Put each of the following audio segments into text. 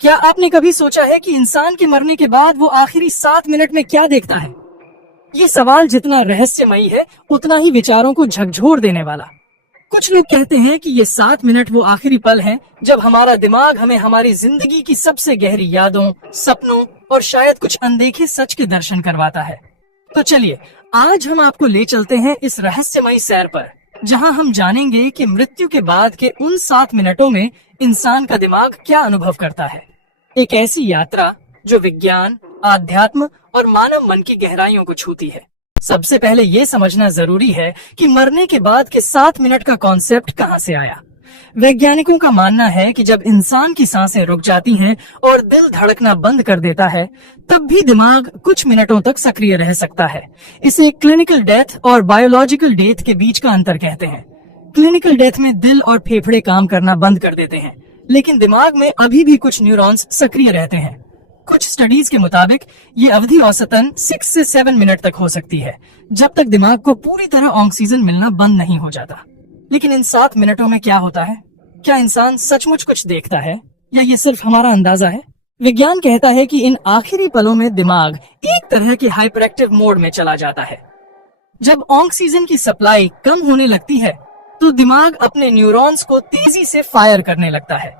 क्या आपने कभी सोचा है कि इंसान के मरने के बाद वो आखिरी 7 मिनट में क्या देखता है? ये सवाल जितना रहस्यमयी है उतना ही विचारों को झकझोर देने वाला। कुछ लोग कहते हैं कि ये 7 मिनट वो आखिरी पल हैं जब हमारा दिमाग हमें हमारी जिंदगी की सबसे गहरी यादों, सपनों और शायद कुछ अनदेखे सच के दर्शन करवाता है। तो चलिए आज हम आपको ले चलते हैं इस रहस्यमयी सैर पर, जहां हम जानेंगे कि मृत्यु के बाद के उन 7 मिनटों में इंसान का दिमाग क्या अनुभव करता है। एक ऐसी यात्रा जो विज्ञान, आध्यात्म और मानव मन की गहराइयों को छूती है। सबसे पहले ये समझना जरूरी है कि मरने के बाद के 7 मिनट का कॉन्सेप्ट कहां से आया। वैज्ञानिकों का मानना है कि जब इंसान की सांसें रुक जाती हैं और दिल धड़कना बंद कर देता है, तब भी दिमाग कुछ मिनटों तक सक्रिय रह सकता है। इसे क्लिनिकल डेथ और बायोलॉजिकल डेथ के बीच का अंतर कहते हैं। क्लिनिकल डेथ में दिल और फेफड़े काम करना बंद कर देते हैं, लेकिन दिमाग में अभी भी कुछ न्यूरॉन्स सक्रिय रहते हैं। कुछ स्टडीज के मुताबिक ये अवधि औसतन 6 से 7 मिनट तक हो सकती है, जब तक दिमाग को पूरी तरह ऑक्सीजन मिलना बंद नहीं हो जाता। लेकिन इन 7 मिनटों में क्या होता है? क्या इंसान सचमुच कुछ देखता है या ये सिर्फ हमारा अंदाजा है? विज्ञान कहता है कि इन आखिरी पलों में दिमाग एक तरह के हाइपर एक्टिव मोड में चला जाता है। जब ऑक्सीजन की सप्लाई कम होने लगती है तो दिमाग अपने न्यूरॉन्स को तेजी से फायर करने लगता है।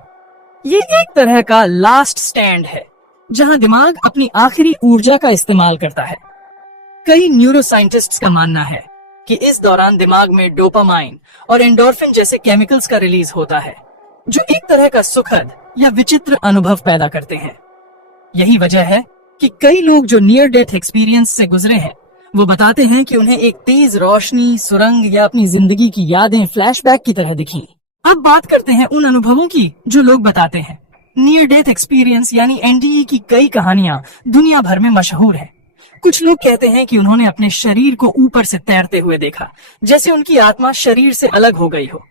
ये एक तरह का लास्ट स्टैंड है, जहां दिमाग अपनी आखिरी ऊर्जा का इस्तेमाल करता है। कई न्यूरोसाइंटिस्ट्स का मानना है कि इस दौरान दिमाग में डोपामाइन और एंडोर्फिन जैसे केमिकल्स का रिलीज होता है, जो एक तरह का सुखद या विचित्र अनुभव पैदा करते हैं। यही वजह है कि कई लोग जो नियर डेथ एक्सपीरियंस से गुजरे हैं, वो बताते हैं कि उन्हें एक तेज रोशनी, सुरंग या अपनी जिंदगी की यादें फ्लैशबैक की तरह दिखी। अब बात करते हैं उन अनुभवों की जो लोग बताते हैं। नियर डेथ एक्सपीरियंस यानी एनडीई की कई कहानियां दुनिया भर में मशहूर हैं। कुछ लोग कहते हैं कि उन्होंने अपने शरीर को ऊपर से तैरते हुए देखा, जैसे उनकी आत्मा शरीर से अलग हो गई हो।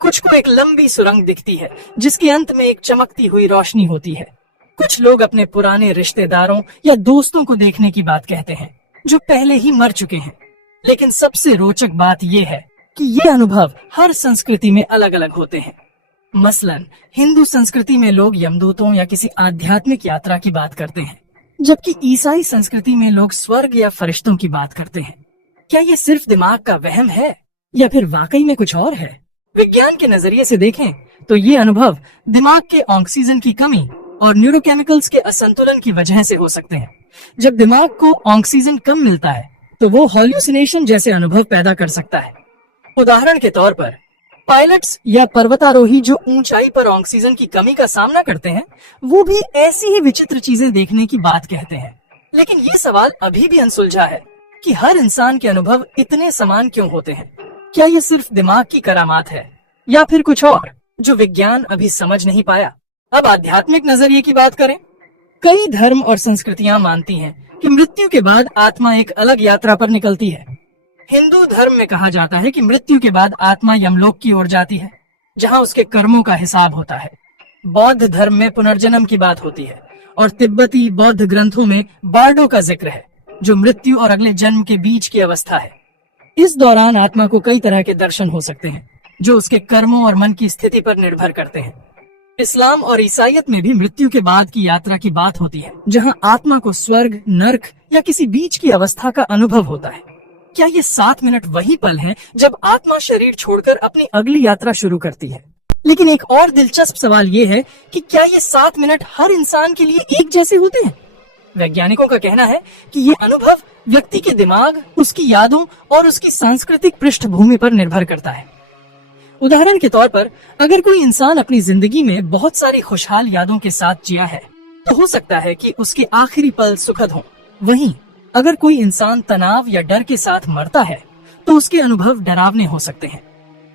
कुछ को एक लंबी सुरंग दिखती है जिसके अंत में एक चमकती हुई रोशनी होती है। कुछ लोग अपने पुराने रिश्तेदारों या दोस्तों को देखने की बात कहते हैं जो पहले ही मर चुके हैं। लेकिन सबसे रोचक बात यह है कि ये अनुभव हर संस्कृति में अलग अलग होते हैं। मसलन हिंदू संस्कृति में लोग यमदूतों या किसी आध्यात्मिक यात्रा की बात करते हैं, जबकि ईसाई संस्कृति में लोग स्वर्ग या फरिश्तों की बात करते हैं। क्या ये सिर्फ दिमाग का वहम है या फिर वाकई में कुछ और है? विज्ञान के नजरिए से देखें तो ये अनुभव दिमाग के ऑक्सीजन की कमी और न्यूरोकेमिकल्स के असंतुलन की वजह से हो सकते हैं। जब दिमाग को ऑक्सीजन कम मिलता है तो वो हॉल्यूसिनेशन जैसे अनुभव पैदा कर सकता है। उदाहरण के तौर पर पायलट्स या पर्वतारोही जो ऊंचाई पर ऑक्सीजन की कमी का सामना करते हैं, वो भी ऐसी ही विचित्र चीजें देखने की बात कहते हैं। लेकिन ये सवाल अभी भी अनसुलझा है कि हर इंसान के अनुभव इतने समान क्यों होते हैं। क्या ये सिर्फ दिमाग की करामात है या फिर कुछ और जो विज्ञान अभी समझ नहीं पाया? अब आध्यात्मिक नजरिए की बात करें। कई धर्म और संस्कृतियां मानती हैं कि मृत्यु के बाद आत्मा एक अलग यात्रा पर निकलती है। हिंदू धर्म में कहा जाता है कि मृत्यु के बाद आत्मा यमलोक की ओर जाती है, जहां उसके कर्मों का हिसाब होता है। बौद्ध धर्म में पुनर्जन्म की बात होती है और तिब्बती बौद्ध ग्रंथों में बार्डो का जिक्र है, जो मृत्यु और अगले जन्म के बीच की अवस्था है। इस दौरान आत्मा को कई तरह के दर्शन हो सकते हैं, जो उसके कर्मों और मन की स्थिति पर निर्भर करते हैं। इस्लाम और ईसाईयत में भी मृत्यु के बाद की यात्रा की बात होती है, जहां आत्मा को स्वर्ग, नर्क या किसी बीच की अवस्था का अनुभव होता है। क्या ये 7 मिनट वही पल हैं जब आत्मा शरीर छोड़कर अपनी अगली यात्रा शुरू करती है? लेकिन एक और दिलचस्प सवाल ये है कि क्या ये 7 मिनट हर इंसान के लिए एक जैसे होते हैं? वैज्ञानिकों का कहना है कि ये अनुभव व्यक्ति के दिमाग, उसकी यादों और उसकी सांस्कृतिक पृष्ठभूमि पर निर्भर करता है। उदाहरण के तौर पर अगर कोई इंसान अपनी जिंदगी में बहुत सारी खुशहाल यादों के साथ जिया है, तो हो सकता है कि उसके आखिरी पल सुखद हों। वहीं अगर कोई इंसान तनाव या डर के साथ मरता है, तो उसके अनुभव डरावने हो सकते हैं।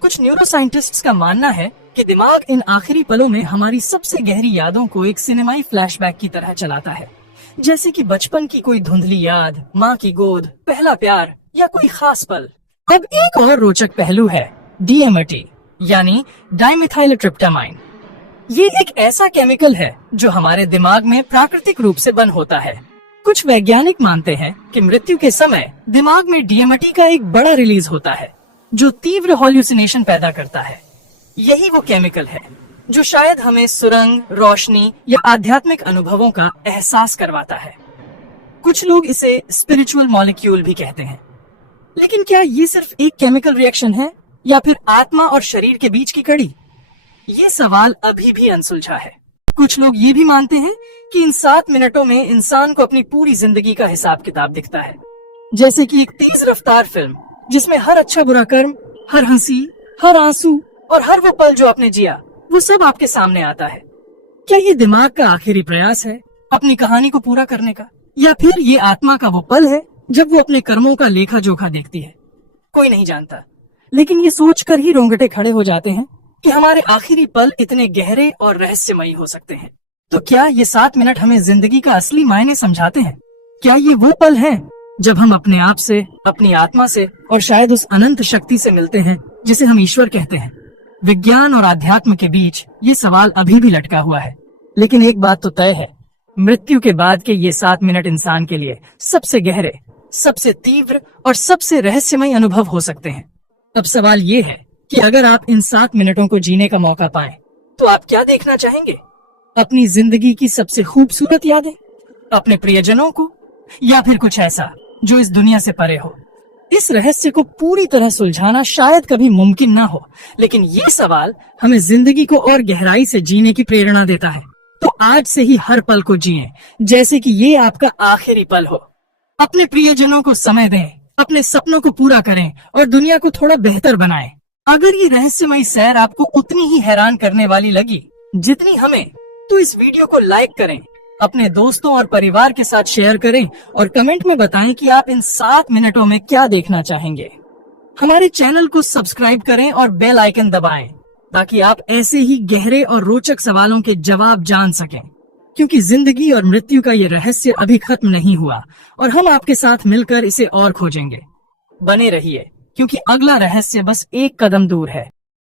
कुछ न्यूरोसाइंटिस्ट्स का मानना है कि दिमाग इन आखिरी पलों में हमारी सबसे गहरी यादों को एक सिनेमाई फ्लैशबैक की तरह चलाता है, जैसे कि बचपन की कोई धुंधली याद, माँ की गोद, पहला प्यार या कोई खास पल। अब एक और रोचक पहलू है डीएमटी यानी डाइमिथाइलट्रिप्टामाइन। ये एक ऐसा केमिकल है जो हमारे दिमाग में प्राकृतिक रूप से बन होता है। कुछ वैज्ञानिक मानते हैं कि मृत्यु के समय दिमाग में डीएमटी का एक बड़ा रिलीज होता है, जो तीव्र हॉल्यूसिनेशन पैदा करता है। यही वो केमिकल है जो शायद हमें सुरंग, रोशनी या आध्यात्मिक अनुभवों का एहसास करवाता है। कुछ लोग इसे स्पिरिचुअल मॉलिक्यूल भी कहते हैं। लेकिन क्या ये सिर्फ एक केमिकल रिएक्शन है या फिर आत्मा और शरीर के बीच की कड़ी? ये सवाल अभी भी अनसुलझा है। कुछ लोग ये भी मानते हैं कि इन 7 मिनटों में इंसान को अपनी पूरी जिंदगी का हिसाब किताब दिखता है, जैसे कि एक तेज रफ्तार फिल्म जिसमें हर अच्छा बुरा कर्म, हर हंसी, हर आंसू और हर वो पल जो आपने जिया, वो सब आपके सामने आता है। क्या ये दिमाग का आखिरी प्रयास है अपनी कहानी को पूरा करने का, या फिर ये आत्मा का वो पल है जब वो अपने कर्मों का लेखा जोखा देखती है? कोई नहीं जानता, लेकिन ये सोचकर ही रोंगटे खड़े हो जाते हैं कि हमारे आखिरी पल इतने गहरे और रहस्यमयी हो सकते हैं। तो क्या ये 7 मिनट हमें जिंदगी का असली मायने समझाते हैं? क्या ये वो पल हैं जब हम अपने आप से, अपनी आत्मा से और शायद उस अनंत शक्ति से मिलते हैं जिसे हम ईश्वर कहते हैं? विज्ञान और अध्यात्म के बीच ये सवाल अभी भी लटका हुआ है। लेकिन एक बात तो तय है, मृत्यु के बाद के ये 7 मिनट इंसान के लिए सबसे गहरे, सबसे तीव्र और सबसे रहस्यमय अनुभव हो सकते हैं। अब सवाल ये है कि अगर आप इन 7 मिनटों को जीने का मौका पाएं, तो आप क्या देखना चाहेंगे? अपनी जिंदगी की सबसे खूबसूरत यादें, अपने प्रियजनों को, या फिर कुछ ऐसा जो इस दुनिया से परे हो? इस रहस्य को पूरी तरह सुलझाना शायद कभी मुमकिन ना हो, लेकिन ये सवाल हमें जिंदगी को और गहराई से जीने की प्रेरणा देता है। तो आज से ही हर पल को जिएं जैसे कि ये आपका आखिरी पल हो। अपने प्रियजनों को समय दें, अपने सपनों को पूरा करें और दुनिया को थोड़ा बेहतर बनाएं। अगर ये रहस्यमयी सैर आपको उतनी ही हैरान करने वाली लगी जितनी हमें, तो इस वीडियो को लाइक करें, अपने दोस्तों और परिवार के साथ शेयर करें और कमेंट में बताएं कि आप इन 7 मिनटों में क्या देखना चाहेंगे। हमारे चैनल को सब्सक्राइब करें और बेल आइकन दबाएं ताकि आप ऐसे ही गहरे और रोचक सवालों के जवाब जान सकें, क्योंकि जिंदगी और मृत्यु का ये रहस्य अभी खत्म नहीं हुआ और हम आपके साथ मिलकर इसे और खोजेंगे। बने रहिए, क्योंकि अगला रहस्य बस एक कदम दूर है।